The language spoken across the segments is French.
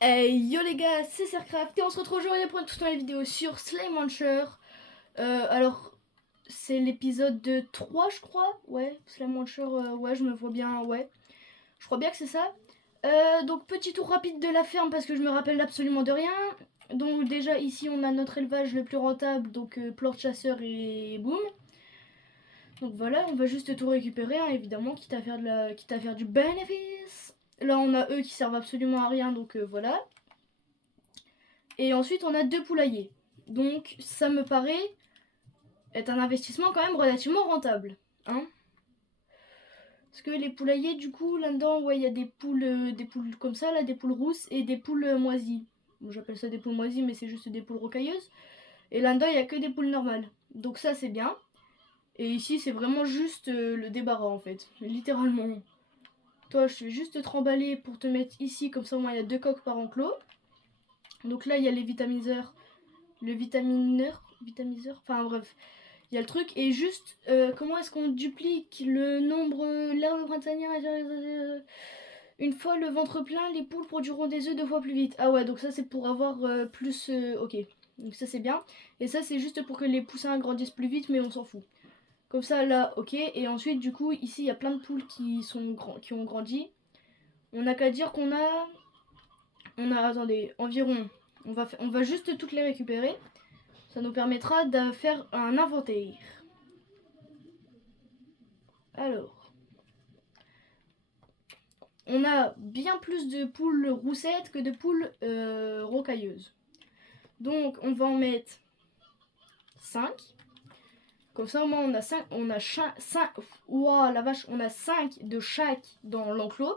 Hey yo les gars, c'est Sercraft et on se retrouve aujourd'hui pour une toute nouvelle vidéo sur Slime Rancher. Alors, c'est l'épisode de 3 je crois. Ouais, Slime Rancher, ouais, je me vois bien, ouais. Je crois bien que c'est ça. Donc, petit tour rapide de la ferme parce que je me rappelle absolument de rien. Donc, déjà, ici, on a notre élevage le plus rentable, donc plante chasseur et boum. Donc voilà, on va juste tout récupérer, hein, évidemment, quitte à faire du bénéfice. Là, on a eux qui servent absolument à rien, donc voilà. Et ensuite, on a 2 poulaillers. Donc, ça me paraît être un investissement quand même relativement rentable. Hein, parce que les poulaillers, du coup, là-dedans, ouais, il y a des poules comme ça, là, des poules rousses et des poules moisies. Bon, j'appelle ça des poules moisies, mais c'est juste des poules rocailleuses. Et là-dedans, il n'y a que des poules normales. Donc ça, c'est bien. Et ici, c'est vraiment juste le débarras, en fait. Littéralement. Toi, je vais juste te remballer pour te mettre ici, comme ça, au moins, il y a 2 coques par enclos. Donc là, il y a les vitamiseurs. Le vitamiseur, enfin bref. Il y a le truc, et juste, comment est-ce qu'on duplique le nombre, l'herbe printanière, une fois le ventre plein, les poules produiront des œufs 2 fois plus vite. Ah ouais, donc ça c'est pour avoir plus, ok. Donc ça c'est bien. Et ça c'est juste pour que les poussins grandissent plus vite, mais on s'en fout. Comme ça là, ok. Et ensuite du coup, ici il y a plein de poules qui ont grandi. On n'a qu'à dire attendez, environ, on va juste toutes les récupérer. Ça nous permettra de faire un inventaire. Alors, on a bien plus de poules roussettes que de poules rocailleuses. Donc, on va en mettre 5. Comme ça, au moins, on a 5. On a 5. Ouah, la vache, on a 5 de chaque dans l'enclos.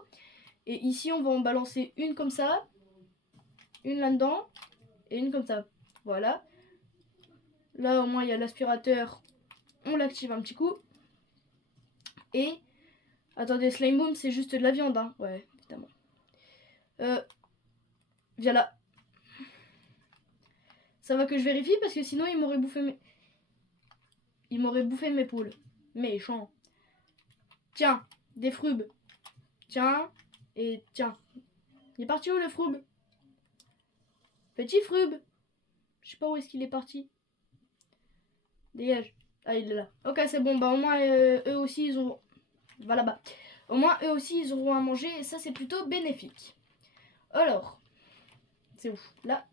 Et ici, on va en balancer une comme ça, une là-dedans, et une comme ça. Voilà. Là, au moins, il y a l'aspirateur. On l'active un petit coup. Et, attendez, Slime Boom, c'est juste de la viande, hein. Ouais, évidemment. Viens là. Ça va que je vérifie parce que sinon, il m'aurait bouffé mes poules. Méchant. Tiens, des frubes. Tiens, et tiens. Il est parti où le frube? Petit frube. Je sais pas où est-ce qu'il est parti. Dégage. Ah, il est là. Ok, c'est bon. Bah, au moins, eux aussi, ils ont. Va là-bas. Au moins, eux aussi, ils auront à manger. Et ça, c'est plutôt bénéfique. Alors, c'est où? Là.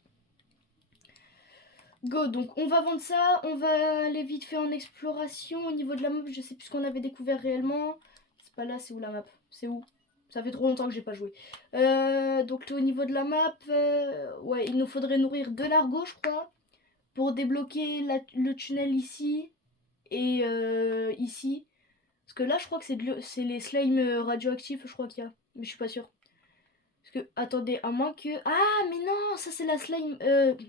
Go. Donc, on va vendre ça. On va aller vite fait en exploration. Au niveau de la map, je sais plus ce qu'on avait découvert réellement. C'est pas là, c'est où la map? C'est où? Ça fait trop longtemps que j'ai pas joué. Donc au niveau de la map, ouais, il nous faudrait nourrir de l'argot, je crois, pour débloquer le tunnel ici et ici. Parce que là, je crois que c'est les slimes radioactifs, je crois qu'il y a. Mais je suis pas sûre. Parce que, attendez, à moins que... Ah, mais non, ça c'est la slime.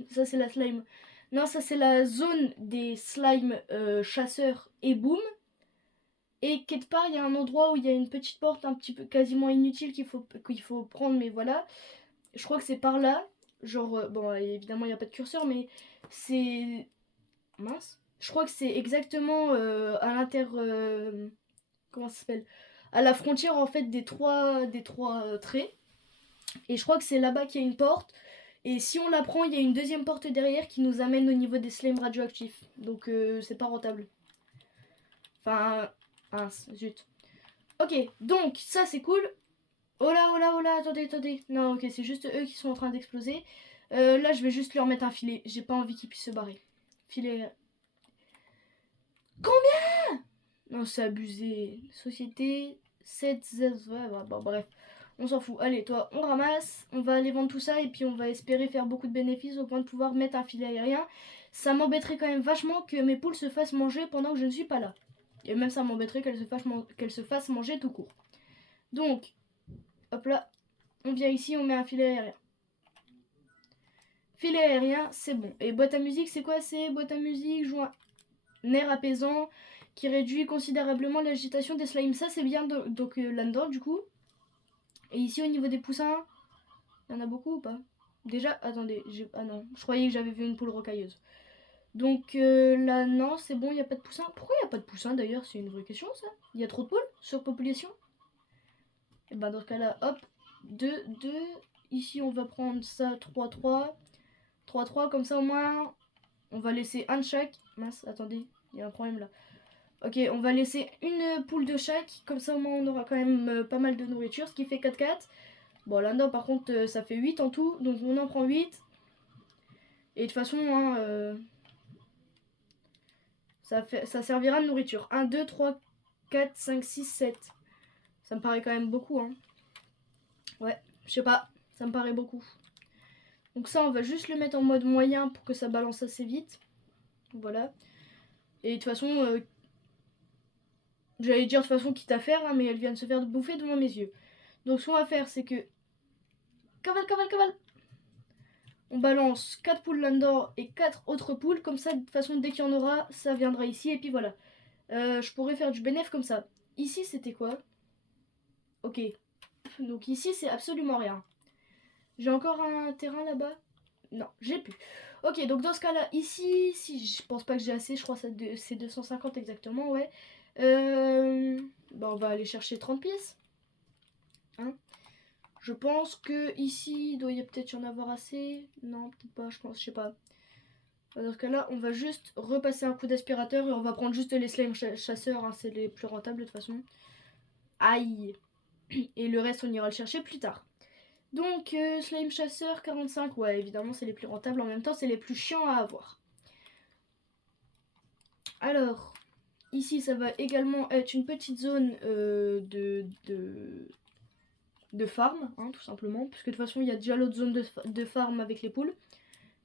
Ça c'est la slime. Non, ça c'est la zone des slimes chasseurs et boom. Et quelque part, il y a un endroit où il y a une petite porte un petit peu quasiment inutile qu'il faut prendre, mais voilà. Je crois que c'est par là. Genre, bon, évidemment, il n'y a pas de curseur, mais c'est. Mince. Je crois que c'est exactement à comment ça s'appelle? À la frontière, en fait, des trois traits. Et je crois que c'est là-bas qu'il y a une porte. Et si on la prend, il y a une deuxième porte derrière qui nous amène au niveau des slimes radioactifs. Donc, c'est pas rentable. Enfin, mince, zut. Ok, donc ça c'est cool. Oh là, attendez, attendez. Non, ok, c'est juste eux qui sont en train d'exploser. Là, je vais juste leur mettre un filet. J'ai pas envie qu'ils puissent se barrer. Filet. Combien? Non, c'est abusé. Société 7 bon, bref. On s'en fout. Allez, toi, on ramasse. On va aller vendre tout ça et puis on va espérer faire beaucoup de bénéfices au point de pouvoir mettre un filet aérien. Ça m'embêterait quand même vachement que mes poules se fassent manger pendant que je ne suis pas là. Et même ça m'embêterait qu'elles se fassent manger tout court. Donc, hop là, on vient ici, on met un filet aérien. Filet aérien, c'est bon. Et boîte à musique, c'est quoi? C'est boîte à musique, joue un air apaisant qui réduit considérablement l'agitation des slimes. Ça, c'est bien donc là-dedans, du coup. Et ici, au niveau des poussins, il y en a beaucoup ou pas? Déjà, attendez, ah non, je croyais que j'avais vu une poule rocailleuse. Donc là, non, c'est bon, il n'y a pas de poussins. Pourquoi il n'y a pas de poussins d'ailleurs? C'est une vraie question, ça. Il y a trop de poules? Surpopulation? Et ben dans ce cas-là, hop, deux. ici on va prendre ça 3-3. 3-3, comme ça au moins on va laisser un de chaque. Mince, attendez, il y a un problème là. Ok, on va laisser une poule de chaque, comme ça au moins on aura quand même pas mal de nourriture, ce qui fait 4-4. Bon, là-dedans par contre ça fait 8 en tout, donc on en prend 8. Et de toute façon, hein, ça servira de nourriture. 1, 2, 3, 4, 5, 6, 7. Ça me paraît quand même beaucoup, hein. Ouais, je sais pas, ça me paraît beaucoup. Donc ça, on va juste le mettre en mode moyen pour que ça balance assez vite. Voilà. Et de toute façon, j'allais dire de toute façon quitte à faire, hein, mais elle vient de se faire bouffer devant mes yeux. Donc ce qu'on va faire, c'est que... Cavale, cavale, cavale. On balance 4 poules là-dedans et 4 autres poules. Comme ça, de toute façon, dès qu'il y en aura, ça viendra ici. Et puis voilà. Je pourrais faire du bénéf comme ça. Ici, c'était quoi? Ok. Donc ici, c'est absolument rien. J'ai encore un terrain là-bas? Non, j'ai plus. Ok, donc dans ce cas-là, ici, si je pense pas que j'ai assez, je crois que c'est 250 exactement, ouais. Bah, on va aller chercher 30 pièces. Hein, je pense que ici, il doit y peut-être y en avoir assez. Non, peut-être pas, je pense, je sais pas. Dans ce cas-là, on va juste repasser un coup d'aspirateur et on va prendre juste les slime chasseurs, hein, c'est les plus rentables de toute façon. Aïe. Et le reste, on ira le chercher plus tard. Donc, slime chasseur 45, ouais, évidemment, c'est les plus rentables. En même temps, c'est les plus chiants à avoir. Alors, ici, ça va également être une petite zone de farm, hein, tout simplement. Puisque de toute façon, il y a déjà l'autre zone de farm avec les poules.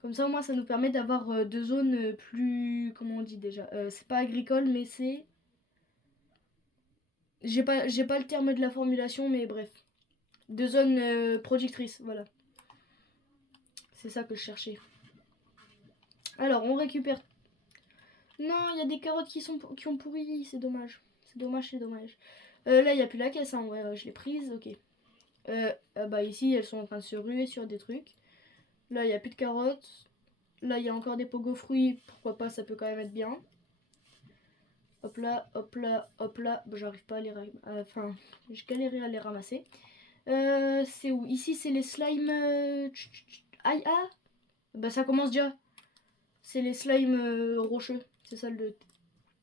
Comme ça, au moins, ça nous permet d'avoir deux zones plus... Comment on dit déjà c'est pas agricole, mais c'est... J'ai pas le terme de la formulation, mais bref. Deux zones productrices, voilà. C'est ça que je cherchais. Alors, on récupère... Non, il y a des carottes qui ont pourri, c'est dommage. C'est dommage, c'est dommage. Là, il n'y a plus la caisse, hein. Ouais, je l'ai prise, ok. Bah ici, elles sont en train de se ruer sur des trucs. Là, il n'y a plus de carottes. Là, il y a encore des pogo fruits. Pourquoi pas, ça peut quand même être bien. Hop là, hop là, hop là. Bah, j'arrive pas à les ramasser. Enfin, je galérais à les ramasser. C'est où? Ici, c'est les slimes... Aïe, ah. Bah, ça commence déjà. C'est les slimes rocheux. C'est ça le...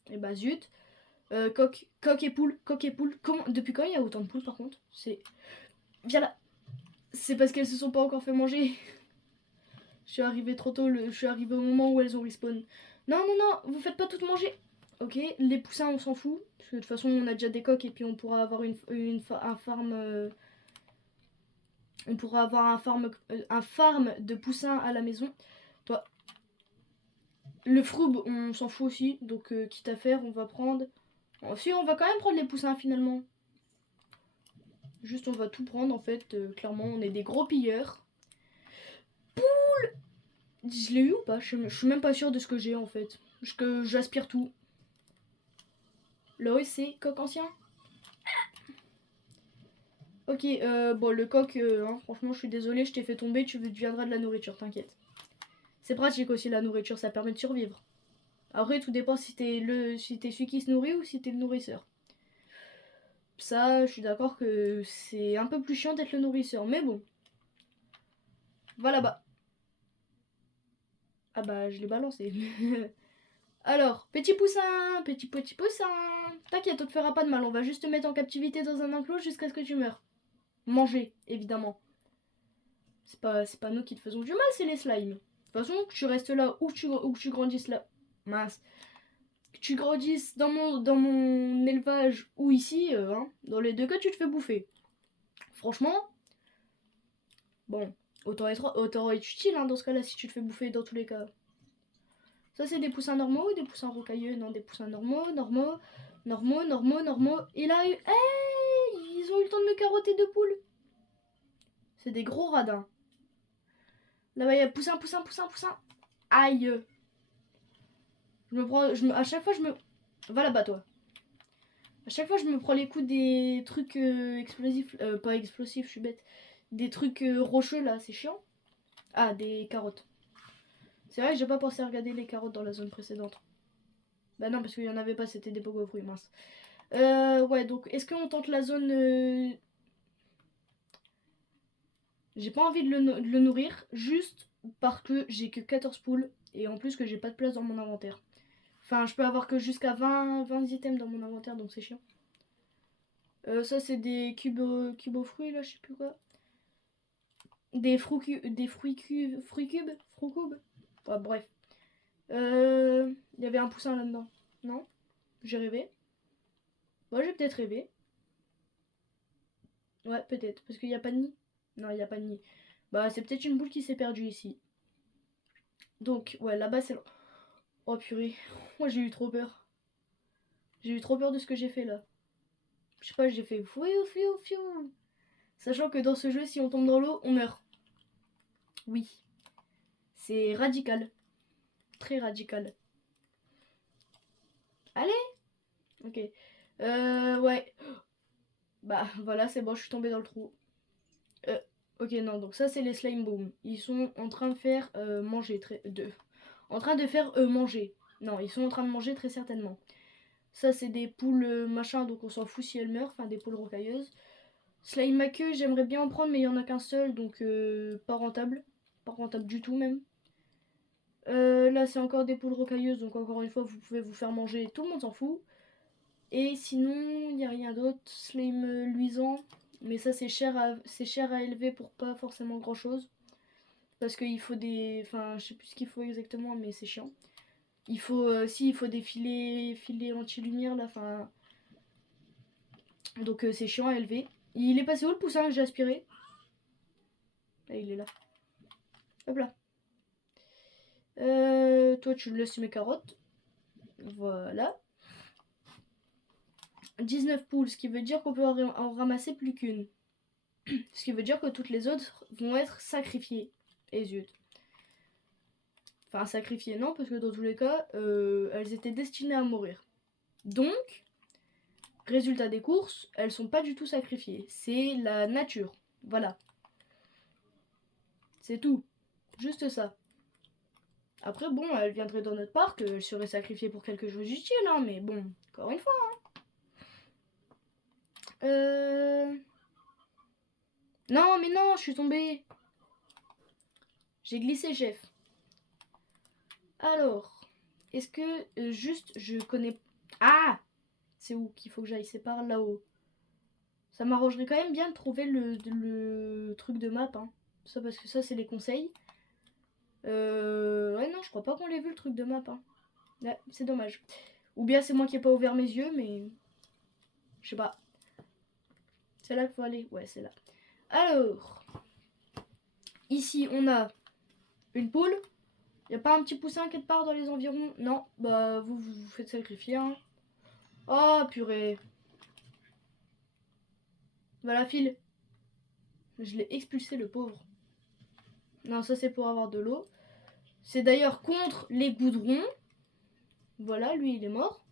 Et bah, zut. Coq et poule, coq et poule. Depuis quand il y a autant de poules, par contre? Viens là. C'est parce qu'elles se sont pas encore fait manger. Je suis arrivée trop tôt, je suis arrivée au moment où elles ont respawn. Non, non, non, vous faites pas toutes manger. Ok, les poussins, on s'en fout. Parce que de toute façon, on a déjà des coques et puis on pourra avoir un farm... on pourra avoir un farm de poussins à la maison. Toi, le froub, on s'en fout aussi. Donc, quitte à faire, on va prendre... Si, on va quand même prendre les poussins, finalement. Juste, on va tout prendre, en fait. Clairement, on est des gros pilleurs. Poule! Je l'ai eu ou pas? Je suis même pas sûre de ce que j'ai, en fait. J'aspire tout. Là, c'est coq ancien. Ok, bon, le coq, hein, franchement, je suis désolée, je t'ai fait tomber, tu deviendras de la nourriture, t'inquiète. C'est pratique aussi, la nourriture, ça permet de survivre. Après, tout dépend si t'es celui qui se nourrit ou si t'es le nourrisseur. Ça, je suis d'accord que c'est un peu plus chiant d'être le nourrisseur, mais bon. Va là-bas. Ah bah, je l'ai balancé. Alors, petit poussin, petit poussin. T'inquiète, on te fera pas de mal, on va juste te mettre en captivité dans un enclos jusqu'à ce que tu meurs. Manger, évidemment. C'est pas nous qui te faisons du mal, c'est les slimes. De toute façon, que tu restes là ou que tu grandisses là. Mince. Que tu grandisses dans mon élevage ou ici, hein, dans les deux cas, tu te fais bouffer. Franchement, bon, autant être utile hein, dans ce cas-là si tu te fais bouffer dans tous les cas. Ça, c'est des poussins normaux ou des poussins rocailleux? Non, des poussins normaux. Et là, hey, ils ont eu le temps de me carotter deux poules. C'est des gros radins. Là-bas, il y a poussin. Aïe. À chaque fois, je me... Va là-bas, toi. À chaque fois, je me prends les coups des trucs explosifs. Pas explosifs, je suis bête. Des trucs rocheux, là, c'est chiant. Ah, des carottes. C'est vrai que j'ai pas pensé à regarder les carottes dans la zone précédente. Bah non, parce qu'il y en avait pas, c'était des pogo fruits, mince. Ouais, donc, est-ce qu'on tente la zone... J'ai pas envie de le nourrir, juste parce que j'ai que 14 poules et en plus que j'ai pas de place dans mon inventaire. Enfin, je peux avoir que jusqu'à 20 items dans mon inventaire, donc c'est chiant. Ça, c'est des cubes aux fruits, là, je sais plus quoi. Des fruits cubes. Ouais, bref. Il y avait un poussin là-dedans. Non? J'ai rêvé. Ouais, j'ai peut-être rêvé. Ouais, peut-être. Parce qu'il n'y a pas de nid. Non, il n'y a pas de nid. Bah, c'est peut-être une boule qui s'est perdue ici. Donc, ouais, là-bas, c'est... Oh, purée. Moi, j'ai eu trop peur. J'ai eu trop peur de ce que j'ai fait, là. Je sais pas, j'ai fait... Fiou, fiou, fiou. Sachant que dans ce jeu, si on tombe dans l'eau, on meurt. Oui. C'est radical. Très radical. Allez. Ok. Ouais. Bah, voilà, c'est bon, je suis tombée dans le trou. Ok, non, donc ça, c'est les slime boom. Ils sont en train de faire manger en train de faire manger. Non, ils sont en train de manger très certainement. Ça, c'est des poules machin, donc on s'en fout si elles meurent. Enfin, des poules rocailleuses. Slime à queue, j'aimerais bien en prendre, mais il n'y en a qu'un seul, donc pas rentable. Pas rentable du tout, même. Là, c'est encore des poules rocailleuses, donc encore une fois, vous pouvez vous faire manger. Tout le monde s'en fout. Et sinon, il n'y a rien d'autre. Slime luisant. Mais ça, c'est cher à élever pour pas forcément grand chose. Parce qu'il faut des... Enfin, je sais plus ce qu'il faut exactement, mais c'est chiant. Il faut... il faut des filets anti-lumière, là. Enfin... Donc, c'est chiant à élever. Il est passé où, le poussin que j'ai aspiré? Là, il est là. Hop là. Toi, tu laisses mes carottes. Voilà. 19 poules, ce qui veut dire qu'on peut en ramasser plus qu'une. Ce qui veut dire que toutes les autres vont être sacrifiées. Et zut. Enfin, sacrifiées, non, parce que dans tous les cas, elles étaient destinées à mourir. Donc, résultat des courses, elles sont pas du tout sacrifiées. C'est la nature. Voilà. C'est tout. Juste ça. Après, bon, elles viendraient dans notre parc, elles seraient sacrifiées pour quelque chose d'utile, hein, mais bon, encore une fois. Non, mais non, je suis tombée. J'ai glissé, chef. Alors, est-ce que juste je connais... Ah! C'est où qu'il faut que j'aille? C'est par là-haut. Ça m'arrangerait quand même bien de trouver le truc de map. Hein. Ça, parce que ça, c'est les conseils. Ouais, non, je crois pas qu'on l'ait vu le truc de map. Hein. Ouais, c'est dommage. Ou bien c'est moi qui ai pas ouvert mes yeux, mais... Je sais pas. C'est là qu'il faut aller? Ouais, c'est là. Alors... Ici, on a une poule. Y a pas un petit poussin quelque part dans les environs? Non, bah vous faites sacrifier. Hein. Oh, purée. Voilà, file. Je l'ai expulsé, le pauvre. Non, ça c'est pour avoir de l'eau. C'est d'ailleurs contre les goudrons. Voilà, lui il est mort.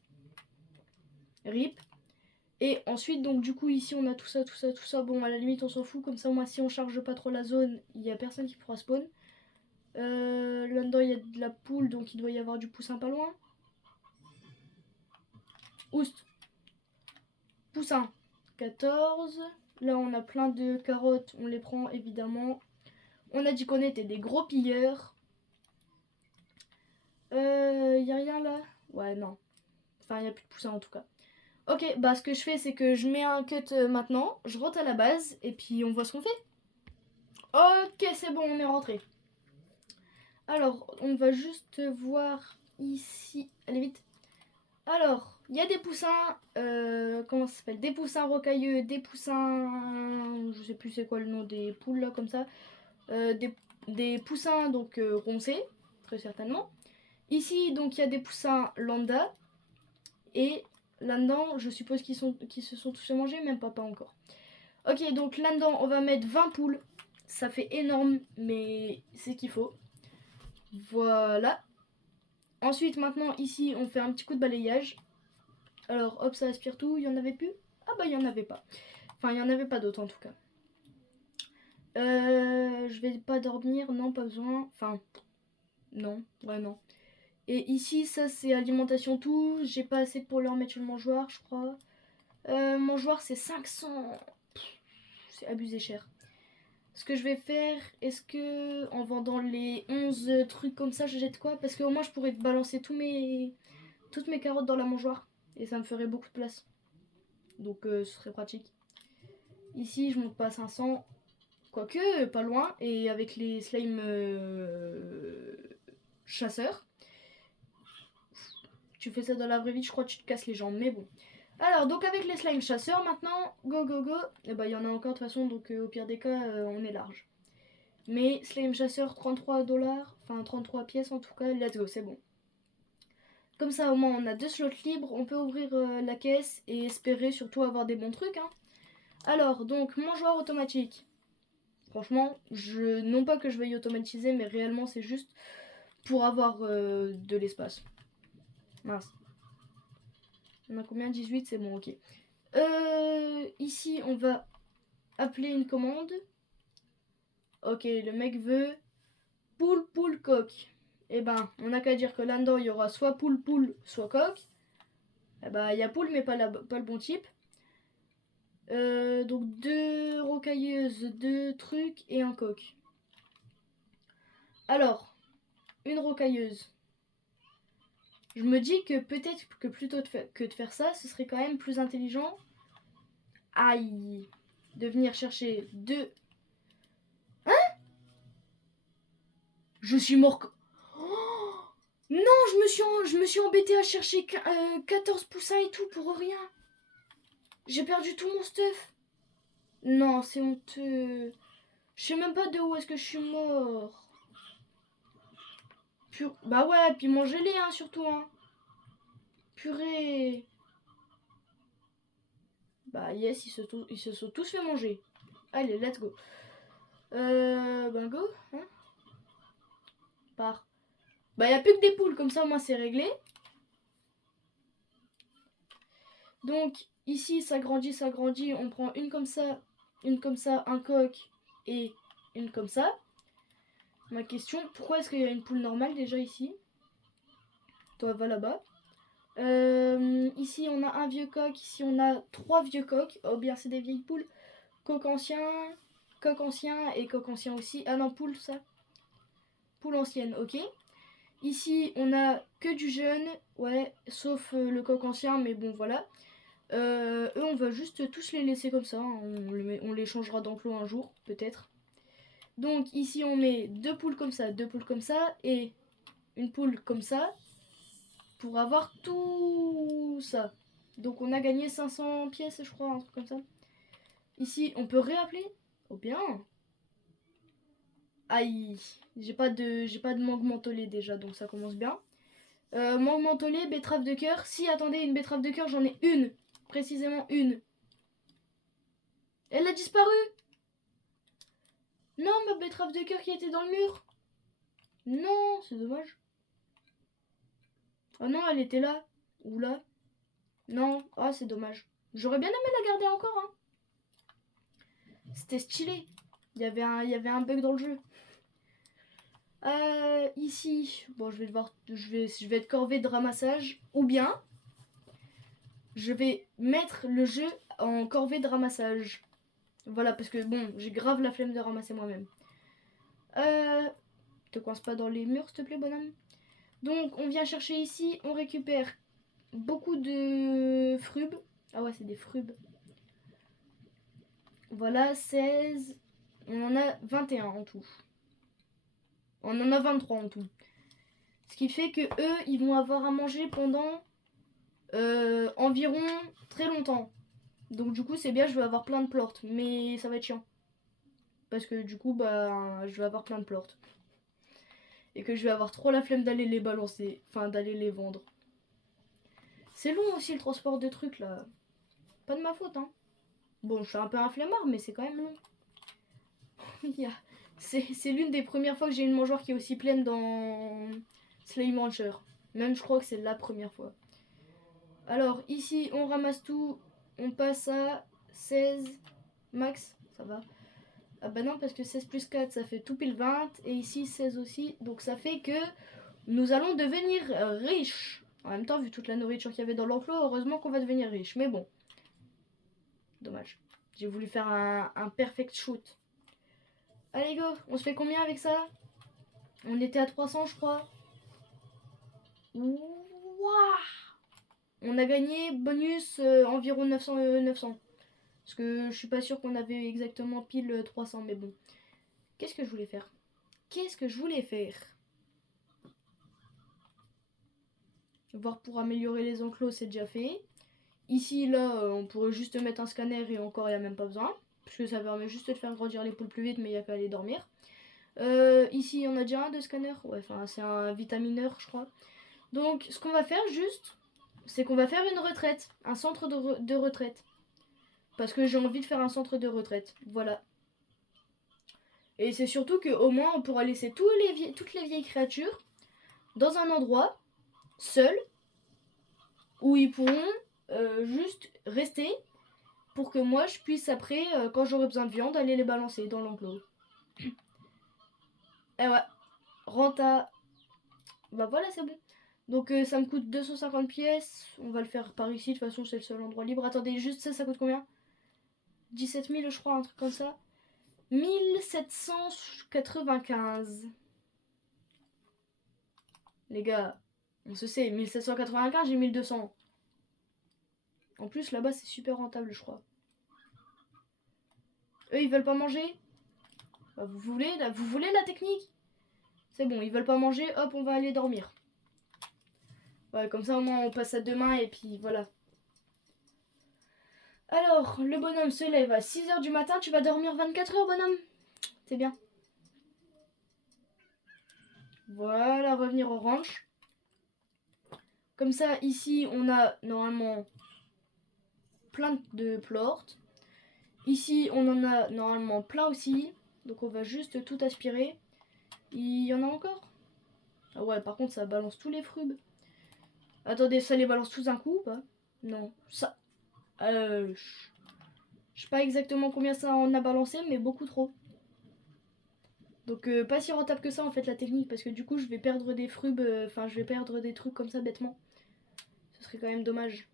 RIP. Et ensuite, donc du coup, ici on a tout ça, tout ça, tout ça. Bon, à la limite, on s'en fout. Comme ça, moi, si on charge pas trop la zone, il y a personne qui pourra spawn. Là-dedans, il y a de la poule, donc il doit y avoir du poussin pas loin. Oust. Poussin. 14. Là, on a plein de carottes. On les prend, évidemment. On a dit qu'on était des gros pilleurs. Y a rien là? Ouais, non. Enfin, il n'y a plus de poussin en tout cas. Ok, bah ce que je fais, c'est que je mets un cut maintenant, je rentre à la base, et puis on voit ce qu'on fait. Ok, c'est bon, on est rentré. Alors, on va juste voir ici. Allez, vite. Alors, il y a des poussins, comment ça s'appelle? Des poussins rocailleux, des poussins... Je sais plus c'est quoi le nom des poules là, comme ça. Des poussins donc roncés, très certainement. Ici, donc, il y a des poussins lambda. Et là-dedans, je suppose qu'ils se sont tous mangés, même pas encore. Ok, donc là-dedans, on va mettre 20 poules. Ça fait énorme, mais c'est qu'il faut. Voilà. Ensuite, maintenant, ici, on fait un petit coup de balayage. Alors, hop, ça aspire tout. Il y en avait plus? Ah bah, il y en avait pas. Enfin, il y en avait pas d'autres, en tout cas. Je vais pas dormir. Non, pas besoin. Enfin, non. Ouais, non. Et ici, ça, c'est alimentation tout. J'ai pas assez pour leur mettre le mangeoire, je crois. Mangeoire, c'est 500. C'est abusé cher. Ce que je vais faire, est-ce que en vendant les 11 trucs comme ça, je jette quoi? Parce qu'au moins je pourrais balancer toutes mes carottes dans la mangeoire. Et ça me ferait beaucoup de place. Donc ce serait pratique. Ici, je monte pas à 500. Quoique, pas loin. Et avec les slime chasseurs. Tu fais ça dans la vraie vie, je crois que tu te casses les jambes. Mais bon. Alors, donc avec les slime chasseurs, maintenant, go go go. Et bah, il y en a encore de toute façon, donc au pire des cas, on est large. Mais slime chasseur, 33$. Enfin, 33 pièces en tout cas. Let's go, c'est bon. Comme ça, au moins, on a 2 slots libres. On peut ouvrir la caisse et espérer surtout avoir des bons trucs. Hein. Alors, donc, mangeoire automatique. Franchement, non pas que je veuille automatiser, mais réellement, c'est juste pour avoir de l'espace. Mince. On a combien? 18, c'est bon, ok. Ici, on va appeler une commande. Ok, le mec veut poule, coq. Eh ben, on n'a qu'à dire que là-dedans, il y aura soit poule, soit coq. Eh ben, il y a poule, mais pas le bon type. Donc 2 rocailleuses, 2 trucs et un coq. Alors, une rocailleuse. Je me dis que peut-être que plutôt que de faire ça, ce serait quand même plus intelligent. Aïe. De venir chercher 2. Hein? Je suis mort. Oh non, je me suis embêtée à chercher 14 poussins et tout pour rien. J'ai perdu tout mon stuff. Non, c'est honteux. Je sais même pas de où est-ce que je suis mort. Bah ouais, puis mangez-les, hein, surtout, hein. Purée. Bah yes, ils se sont tous fait manger. Allez, let's go. Ben go, hein. Part. Bah y a plus que des poules, comme ça, moi c'est réglé. Donc, ici, ça grandit. On prend une comme ça, un coq et une comme ça. Ma question, pourquoi est-ce qu'il y a une poule normale déjà ici? Toi, va là-bas. Ici, on a un vieux coq. Ici, on a 3 vieux coqs. Oh bien, c'est des vieilles poules. Coq ancien et coq ancien aussi. Ah non, poule, ça. Poule ancienne, ok. Ici, on a que du jeune. Ouais, sauf le coq ancien, mais bon, voilà. Eux, on va juste tous les laisser comme ça. Hein. On les changera d'enclos un jour, peut-être. Donc, ici, on met 2 poules comme ça, 2 poules comme ça, et une poule comme ça, pour avoir tout ça. Donc, on a gagné 500 pièces, je crois, un truc comme ça. Ici, on peut réappeler. Oh bien. Aïe, j'ai pas de mangue mentholée déjà, donc ça commence bien. Mangue mentholée, betterave de cœur. Si, attendez, une betterave de cœur, j'en ai une. Précisément une. Elle a disparu. Non, ma betterave de cœur qui était dans le mur. Non, c'est dommage. Oh non, elle était là. Ou là. Non, ah, c'est dommage. J'aurais bien aimé la garder encore, hein. C'était stylé. Il y avait un bug dans le jeu. Ici, bon, je vais devoir, je vais être corvée de ramassage. Ou bien, je vais mettre le jeu en corvée de ramassage. Voilà, parce que bon, j'ai grave la flemme de ramasser moi-même. Te coince pas dans les murs, s'il te plaît, bonhomme. Donc, on vient chercher ici, on récupère beaucoup de frubes. Ah ouais, c'est des frubes. Voilà, 16. On en a 21 en tout. On en a 23 en tout. Ce qui fait que eux, ils vont avoir à manger pendant environ très longtemps. Donc du coup, c'est bien, je vais avoir plein de plortes. Mais ça va être chiant. Parce que du coup, bah, je vais avoir plein de plortes. Et que je vais avoir trop la flemme d'aller les balancer. Enfin, d'aller les vendre. C'est long aussi le transport de trucs là. Pas de ma faute, hein. Bon, je suis un peu un flemmard, mais c'est quand même long. C'est l'une des premières fois que j'ai une mangeoire qui est aussi pleine dans Slime Rancher. Même je crois que c'est la première fois. Alors ici on ramasse tout. On passe à 16 max. Ça va. Ah bah non parce que 16 plus 4 ça fait tout pile 20. Et ici 16 aussi. Donc ça fait que nous allons devenir riches. En même temps vu toute la nourriture qu'il y avait dans l'enclos, heureusement qu'on va devenir riche. Mais bon. Dommage. J'ai voulu faire un perfect shoot. Allez go, on se fait combien avec ça? On était à 300 je crois. Wouah. On a gagné bonus environ 900. Parce que je suis pas sûre qu'on avait exactement pile 300, mais bon. Qu'est-ce que je voulais faire? Voir pour améliorer les enclos, c'est déjà fait. Ici, là, on pourrait juste mettre un scanner et encore, il n'y a même pas besoin. Parce que ça permet juste de faire grandir les poules plus vite, mais il n'y a qu'à aller dormir. Ici, on a déjà un de scanner. Ouais, enfin, c'est un vitamineur, je crois. Donc, ce qu'on va faire juste, c'est qu'on va faire une retraite. Un centre de retraite. Parce que j'ai envie de faire un centre de retraite. Voilà. Et c'est surtout qu'au moins, on pourra laisser toutes les vieilles créatures dans un endroit, seuls, où ils pourront juste rester pour que moi, je puisse après, quand j'aurai besoin de viande, aller les balancer dans l'enclos. Et ouais, renta. Bah voilà, c'est bon. Donc ça me coûte 250 pièces. On va le faire par ici, de toute façon c'est le seul endroit libre. Attendez, juste ça coûte combien? 17 000 je crois, un truc comme ça. 1795. Les gars, on se sait, 1795, j'ai 1200. En plus là-bas c'est super rentable je crois. Eux ils veulent pas manger. Bah, vous voulez la technique? C'est bon, ils veulent pas manger, hop on va aller dormir. Ouais, comme ça au moins on passe à demain et puis voilà. Alors, le bonhomme se lève à 6h du matin, tu vas dormir 24 heures bonhomme? C'est bien. Voilà, revenir au ranch. Comme ça, ici, on a normalement plein de plorts. Ici, on en a normalement plein aussi. Donc on va juste tout aspirer. Il y en a encore? Ah ouais, par contre, ça balance tous les fruits. Attendez, ça les balance tous d'un coup ou pas? Non, ça... je sais pas exactement combien ça en a balancé, mais beaucoup trop. Donc pas si rentable que ça en fait la technique, parce que du coup je vais perdre des fruits, enfin je vais perdre des trucs comme ça bêtement. Ce serait quand même dommage.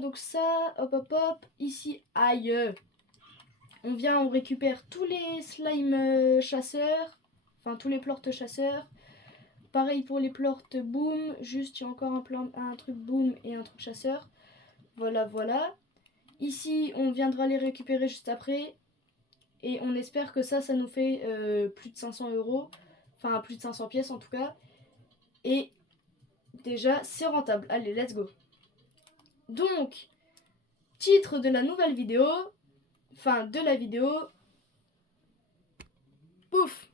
Donc ça, hop hop hop, ici, aïe. On vient, on récupère tous les slime chasseurs, enfin tous les plortes chasseurs. Pareil pour les plortes boom, juste il y a encore un truc boom et un truc chasseur. Voilà, voilà. Ici, on viendra les récupérer juste après. Et on espère que ça nous fait plus de 500 euros. Enfin, plus de 500 pièces en tout cas. Et déjà, c'est rentable. Allez, let's go. Donc, titre de la nouvelle vidéo. Enfin, de la vidéo. Pouf.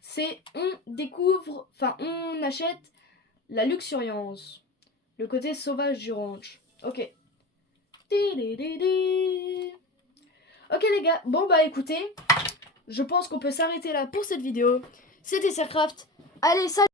C'est on découvre, enfin, on achète la luxuriance. Le côté sauvage du ranch. Ok. Ok les gars, bon bah écoutez, je pense qu'on peut s'arrêter là pour cette vidéo. C'était Sircraft. Allez, salut!